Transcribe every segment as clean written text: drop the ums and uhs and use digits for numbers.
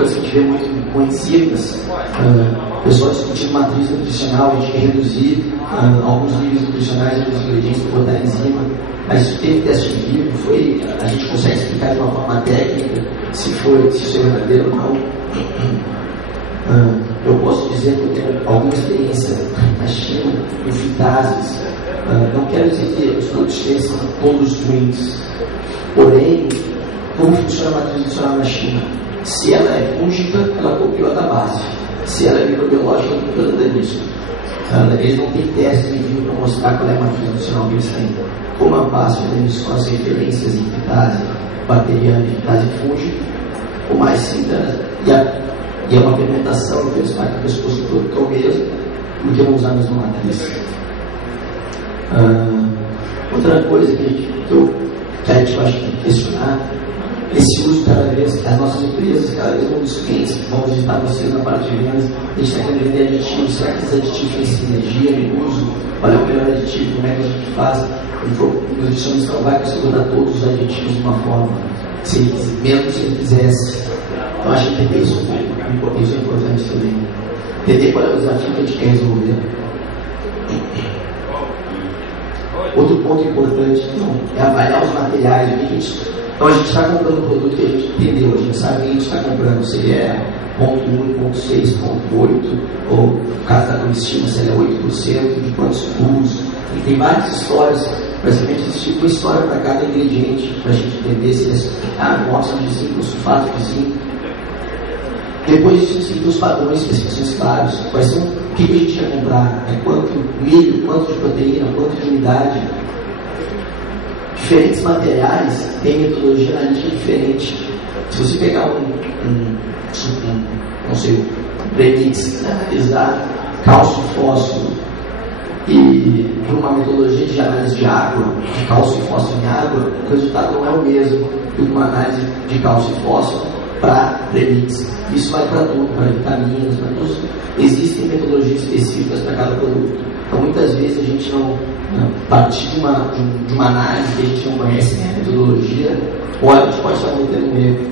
coisa que a gente vê muito com enzimas, o pessoal discutindo matriz nutricional, a gente quer reduzir alguns níveis nutricionais dos ingredientes para botar enzima, mas isso teve teste vivo, a gente consegue explicar de uma forma técnica se isso é verdadeiro ou não. Eu posso dizer que eu tenho alguma experiência na China em fitases. Não quero dizer que os produtos chineses são todos ruins, porém, como funciona a matriz nutricional na China? Se ela é fúngica, ela copiou da base. Se ela é microbiológica, ela copiou da disso. Eles não têm teste vivo para mostrar qual é a matriz nutricional que eles têm. Como a base tem com as referências em fitase bacteriana e fitase fúngica, o mais simples e é uma fermentação que eles fazem com o pescoço todo, que é o mesmo, do que vão usar a mesma matriz. Outra coisa que a gente vai questionar, esse uso cada vez, as nossas empresas, cada vez um dos clientes vão visitar vocês na parte de vendas, a gente está querendo vender aditivos, será que esses aditivos têm sinergia no uso? Qual é o melhor aditivo, como é que a gente faz? O nutricionista não vai conseguir botar todos os aditivos de uma forma, mesmo se ele quisesse. Então acho que entender isso é importante também. Entender qual é o desafio que a gente quer resolver. Outro ponto importante é avaliar os materiais. Então a gente está comprando um produto que a gente entendeu, a gente sabe que a gente está comprando, se ele é 0,1, 0,6, 0,8, ou no caso da combustível, se ele é 8%, de quantos puros. E tem várias histórias, basicamente existe uma história para cada ingrediente, para a gente entender se é óxido de zinco, sulfato de zinco. Depois a gente seguir os padrões, especificações claras, quais são, o que a gente quer comprar, quanto milho, quanto de proteína, quanto de umidade. Diferentes materiais têm metodologia analítica diferente. Se você pegar não sei, um premix, analisar cálcio e fósforo, e por uma metodologia de análise de água, de cálcio e fósforo em água, o resultado não é o mesmo que uma análise de cálcio e fósforo para premix. Isso vai para tudo, para vitaminas, para tudo. Existem metodologias específicas para cada produto. Então, muitas vezes a gente não partir de uma análise que a gente não conhece, né, a metodologia, ou a gente pode estar cometendo um erro.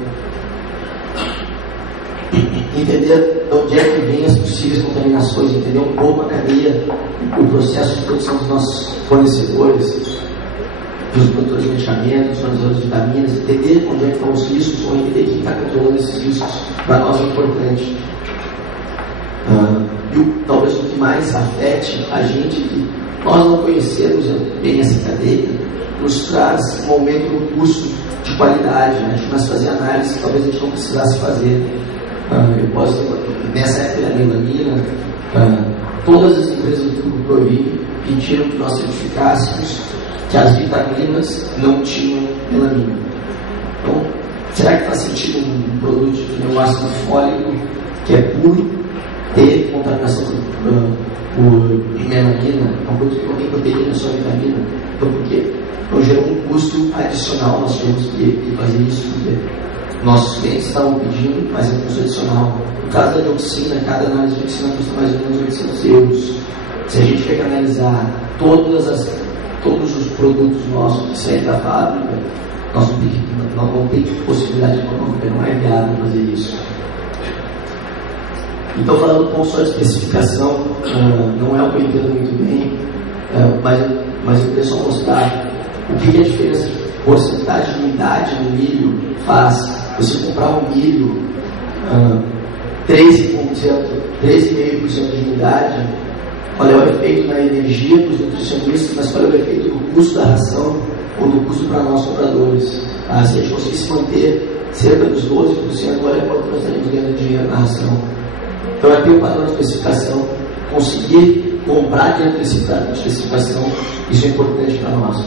Entender de onde é que vem as possíveis contaminações, entender um pouco a cadeia, o processo de produção dos nossos fornecedores, dos produtores de medicamentos, dos fornecedores de vitaminas, entender onde é que estão os riscos, ou entender quem está controlando esses riscos, para nós é importante. E talvez o que mais afete a gente, que nós não conhecemos bem essa cadeia, nos traz um aumento no custo de qualidade, né? A gente começa a fazer análises que talvez a gente não precisasse fazer. Eu posso dizer, nessa época da melanina, todas as empresas do Grupo Provig pediram que nós certificássemos que as vitaminas não tinham melanina. Então, será que faz sentido um produto que tem o ácido fólico, que é puro, ter contaminação por melanina? É um produto que não tem proteína, só vitamina. Então, por quê? Então, gerou um custo adicional, nós tivemos que fazer isso, porque nossos clientes estavam pedindo, mas é um custo adicional. No caso da dioxina, cada análise de dioxina custa mais ou menos 800 euros. Se a gente quer analisar todos os produtos nossos que saem da fábrica, nós não temos possibilidade econômica, não é viável fazer isso. Então, falando um pouco só de especificação, não é o que eu entendo muito bem, mas eu queria só mostrar o que é a diferença de porcentagem de umidade no milho faz. Você comprar um milho 13,5% de umidade, qual é o efeito na energia dos nutricionistas, mas qual é o efeito no custo da ração ou no custo para nós compradores. Se a gente conseguisse manter cerca dos 12%, olha quanto nós estaríamos ganhando dinheiro na ração. Então, é ter um padrão de especificação, conseguir comprar dentro desse padrão de especificação, isso é importante para nós.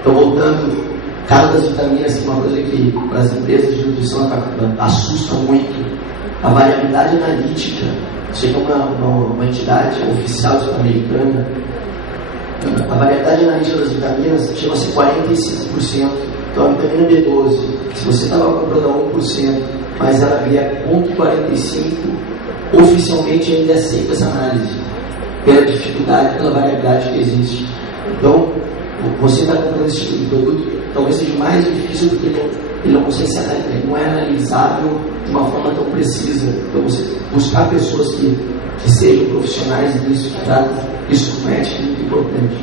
Então, voltando, cada das vitaminas tem uma coisa que para as empresas de nutrição assusta muito, a variabilidade analítica. Você tem uma entidade oficial sul-americana, a variabilidade analítica das vitaminas chega a ser 45%. Então, a vitamina B12, se você estava comprando a 1%, mas ela viria 0,45%, oficialmente ainda aceita essa análise, pela dificuldade, pela variabilidade que existe. Então, você está comprando esse tipo de produto, talvez seja mais difícil porque ele não consegue ser analisado, ele não é analisável de uma forma tão precisa. Então, você buscar pessoas que sejam profissionais nisso, que tratam isso com ética, é muito importante.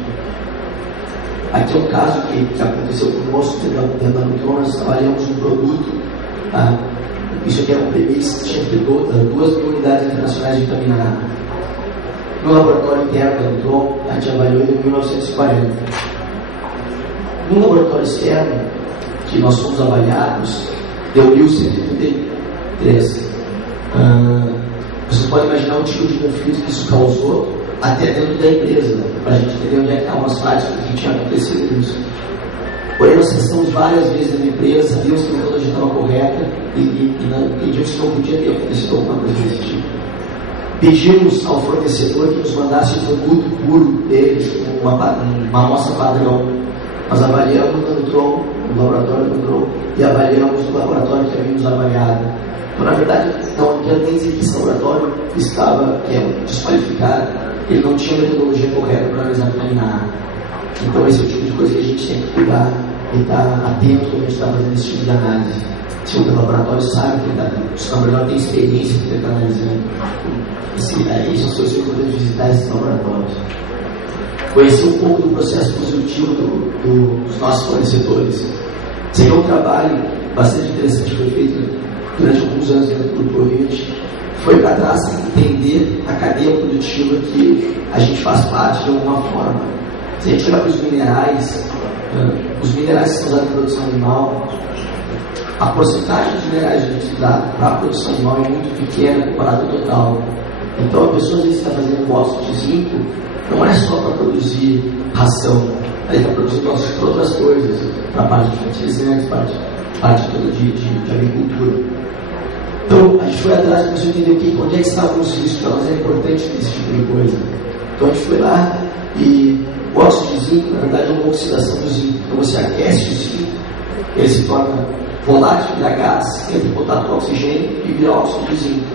Aqui é um caso que aconteceu conosco dentro da Nutron. Nós trabalhamos um produto, tá? Isso aqui era um premix que tinha 2.000 unidades internacionais de vitamina A. No laboratório interno da Nutron, a gente avaliou em 1940. No laboratório externo, que nós fomos avaliados, deu 1.133. Vocês podem imaginar o tipo de conflito que isso causou até dentro da empresa, né? Para a gente entender onde é que estavam as falhas, o que tinha acontecido nisso. Porém, nós testamos várias vezes na empresa, sabíamos que a metodologia estava correta e entendíamos que não podia ter acontecido alguma coisa desse tipo. Pedimos ao fornecedor que nos mandasse o produto puro deles, uma amostra padrão. Nós avaliamos no Nutron, no laboratório do Nutron, e avaliamos no laboratório que havíamos avaliado. Então, na verdade, não quero nem dizer que esse laboratório estava desqualificado, ele não tinha a metodologia correta para analisar a vitamina A. Então, esse é o tipo de coisa que a gente tem que cuidar e estar atento quando a gente está fazendo esse tipo de análise. Se o laboratório sabe que o laboratório tem experiência que ele está analisando, isso são pessoas que podemos visitar esses laboratórios. Conhecer um pouco do processo positivo dos nossos fornecedores. Seria um trabalho bastante interessante que foi feito durante alguns anos dentro do Grupo Oriente. Foi para trás entender a cadeia produtiva que a gente faz parte de alguma forma. Se a gente olhar para os minerais que são usados em produção animal, a porcentagem de minerais que a gente dá para a produção animal é muito pequena comparada ao total. Então, a pessoa às vezes está fazendo óxido de zinco, não é só para produzir ração, ela está produzindo óxido para outras coisas, para a parte de fertilizantes, parte toda de agricultura. Então, a gente foi atrás para entender onde é que estavam os riscos, para nós é importante esse tipo de coisa. Então, a gente foi lá e o óxido de zinco, na verdade, é uma oxidação do zinco. Então, você aquece o zinco, ele se torna volátil, vira gás, entra em contato com o oxigênio e vira óxido de zinco.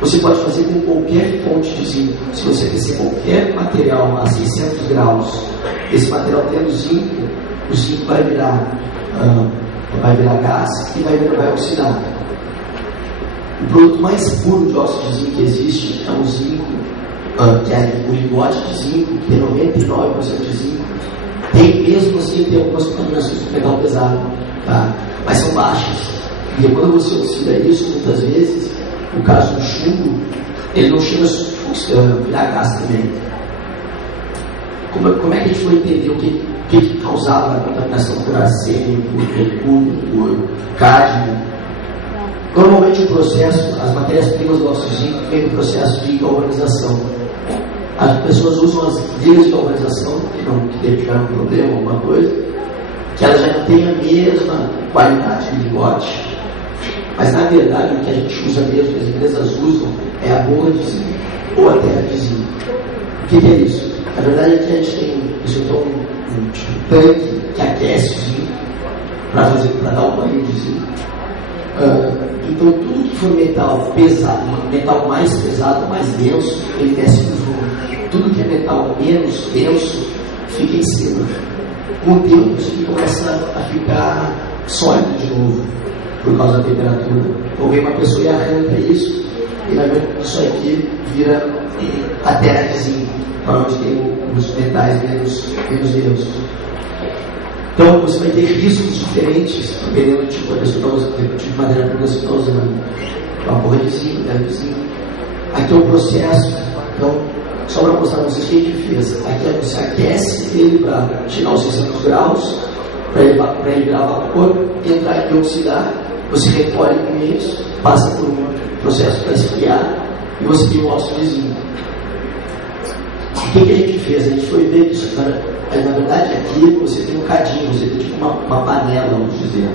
Você pode fazer com qualquer fonte de zinco. Se você aquecer qualquer material a 600 graus, esse material tendo zinco, o zinco vai virar gás e vai oxidar. O produto mais puro de óxido de zinco que existe é um zinco, que é o lingote de zinco, que tem 99% de zinco. Tem mesmo assim, tem algumas contaminações com metal pesado, tá? Mas são baixas. E quando você oxida isso, muitas vezes, no caso do chumbo, ele não chega a virar gás também. Como é que a gente vai entender o que causava a contaminação por arsênio, por mercúrio, por cádmio? Normalmente o processo, as matérias-primas do óxido de zinco vem do processo de galvanização. As pessoas usam as ligas de galvanização, que tiveram um problema, alguma coisa, que elas já não têm a mesma qualidade de lingote. Mas na verdade o que a gente usa mesmo, que as empresas usam, é a borra de zinco ou a terra de zinco. O que é isso? Na verdade é que a gente tem um tanque que aquece o zinco para dar um banho de zinco. Então tudo que for metal pesado, metal mais pesado, mais denso, ele desce no fundo. Tudo que é metal menos denso fica em cima. Com o tempo isso aqui começa a ficar sólido de novo, por causa da temperatura. Então vem uma pessoa e arranca isso, e vai ver que isso aqui vira a terra de zinco, para onde tem os metais menos densos. Então você vai ter riscos diferentes, dependendo do tipo de madeira que você está usando. Uma borra de zinco, terra de zinco. Aqui é o processo. Então, só para mostrar para vocês o que a gente fez. Aqui você aquece ele para tirar os 600 graus, para ele virar vapor, entrar e oxidar. Você recolhe com isso, passa por um processo para esfriar e você tem um óxido de zinco. O que a gente fez? A gente foi ver isso. Na verdade, aqui você tem um cadinho, você tem tipo uma panela, vamos dizer.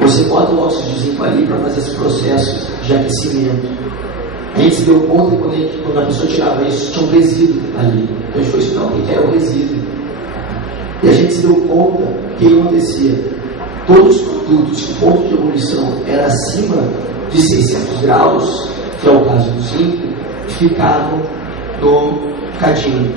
Você bota o óxido de zinco ali para fazer esse processo de aquecimento. A gente se deu conta que quando a pessoa tirava isso, tinha um resíduo ali. Então a gente foi estudar o que era o resíduo. E a gente se deu conta que o que acontecia? Todos os produtos que o ponto de ebulição era acima de 600 graus, que é o caso do zinco, ficavam no cadinho.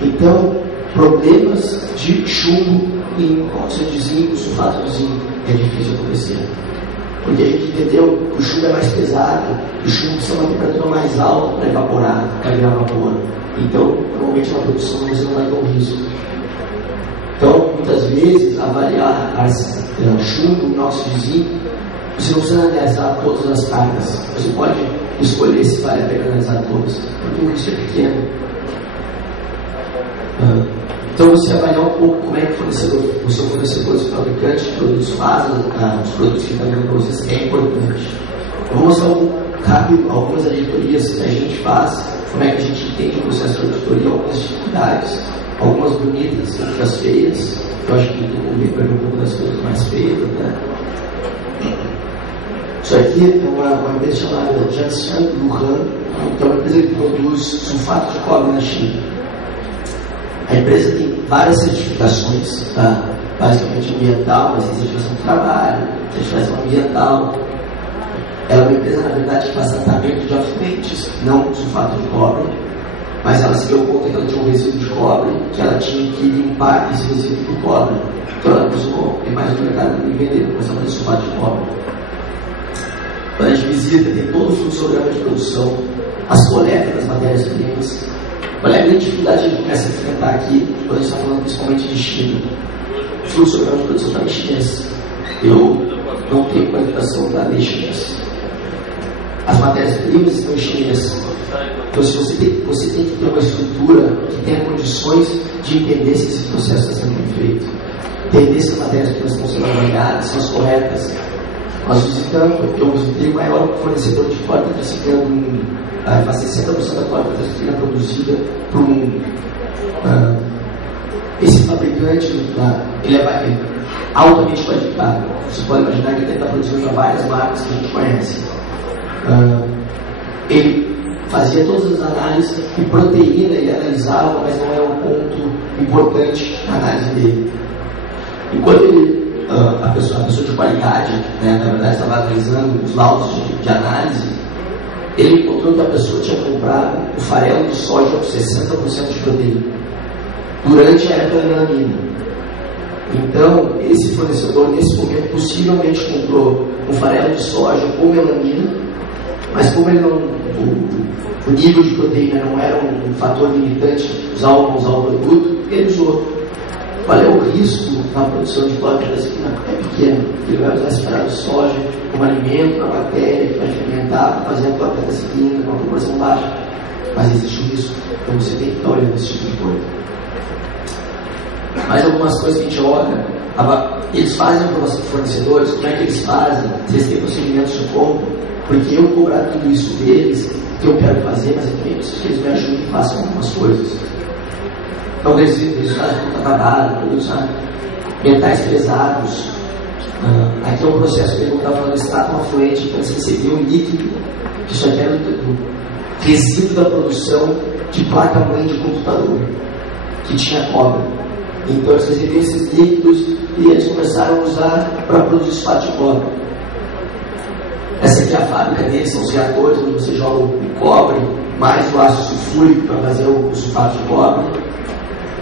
Então, problemas de chumbo em óxido de zinco, sulfato de zinco. É difícil acontecer. Porque a gente entendeu que o chumbo é mais pesado, o chumbo precisa uma temperatura mais alta para evaporar, para virar vapor. Então, normalmente na produção você não vai ter um risco. Então, muitas vezes, avaliar o chumbo, o óxido de zinco, você não precisa analisar todas as cargas. Você pode escolher se vale a pena analisar todas, porque o risco é pequeno. Então, você avaliar um pouco como é que o seu fornecedor, o fabricante de produtos faz os produtos que estão dando para vocês, é importante. Eu vou mostrar rápido algumas auditorias que a gente faz, como é que a gente entende o processo de auditoria, algumas dificuldades, algumas bonitas, outras feias. Eu acho que todo mundo pega um pouco das coisas mais feias, né? Isso aqui é uma empresa chamada Jiangxi Luhan, que é uma empresa que produz sulfato de cobre na China. A empresa tem várias certificações, tá? Basicamente ambiental, mas tem certificação de trabalho, certificação ambiental. Ela é uma empresa, na verdade, que faz tratamento de afluentes, não sulfato de cobre, mas ela se deu conta que ela tinha um resíduo de cobre, que ela tinha que limpar esse resíduo do cobre. Então ela buscou, tem mais no mercado e vender, começou a fazer sulfato de cobre. Quando a gente visita, tem todo o fluxograma de produção, as coletas das matérias-primas. Olha a grande dificuldade que a gente começa a enfrentar aqui, quando a gente está falando principalmente de China. O fluxograma de produção está em chinês. Eu não tenho qualificação da lei chinesa. As matérias-primas estão em chinês. Então, se você tem que ter uma estrutura que tenha condições de entender se esse processo está sendo bem feito, entender se as matérias-primas estão sendo avaliadas, são as corretas. Nós visitamos, eu visitei o maior fornecedor de corda triciclina do mundo. Faz 60% da corda triciclina produzida para o mundo. Esse fabricante, ele é altamente qualificado. Você pode imaginar que ele está produzindo para várias marcas que a gente conhece. Ele fazia todas as análises de proteína, ele analisava, mas não era um ponto importante na análise dele. Enquanto a pessoa de qualidade, né, na verdade, estava analisando os laudos de análise, ele encontrou que a pessoa tinha comprado o farelo de soja com 60% de proteína durante a época da melanina. Então, esse fornecedor, nesse momento, possivelmente comprou um farelo de soja com melanina, mas como ele não, o nível de proteína não era um fator limitante usar ou não usar o produto, ele usou. Qual é o risco na produção de corda triciclina? É pequeno, porque ele vai usar esse farelo de soja como alimento para a bactéria que vai fermentar para fazer a corda triciclina com uma proporção baixa. Mas existe um risco, então você tem que estar olhando esse tipo de coisa. Mais algumas coisas que a gente olha, eles fazem para os fornecedores, como é que eles fazem, se eles têm procedimentos de compra, porque eu cobrar tudo isso deles, que eu quero fazer, mas eu também preciso que eles me ajudem e façam algumas coisas. Então eles fazem trabalho, tudo, sabe? Metais pesados. Aqui é um processo que eu estava falando, extrato afluente, então eles recebiam um líquido, que isso aqui era do resíduo da produção de placa-mãe de computador, que tinha cobre. Então eles recebiam esses líquidos e eles começaram a usar para produzir sulfato de cobre. Essa aqui é a fábrica deles, são os reatores onde você joga o cobre mais o ácido sulfúrico para fazer o sulfato de cobre.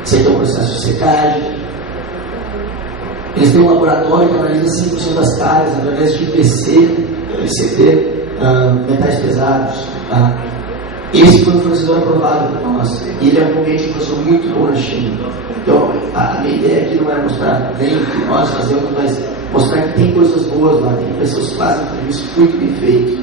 Esse aqui é o processo de secagem. Eles têm um laboratório que analisa 5% das cargas através de IPC, LCD, metais pesados. Tá? Esse foi um fornecedor aprovado por nós. E ele é realmente um professor muito bom na China. Então, a minha ideia aqui não é mostrar nem o que nós fazemos, mas mostrar que tem coisas boas lá, tem pessoas que fazem um serviço muito bem feito.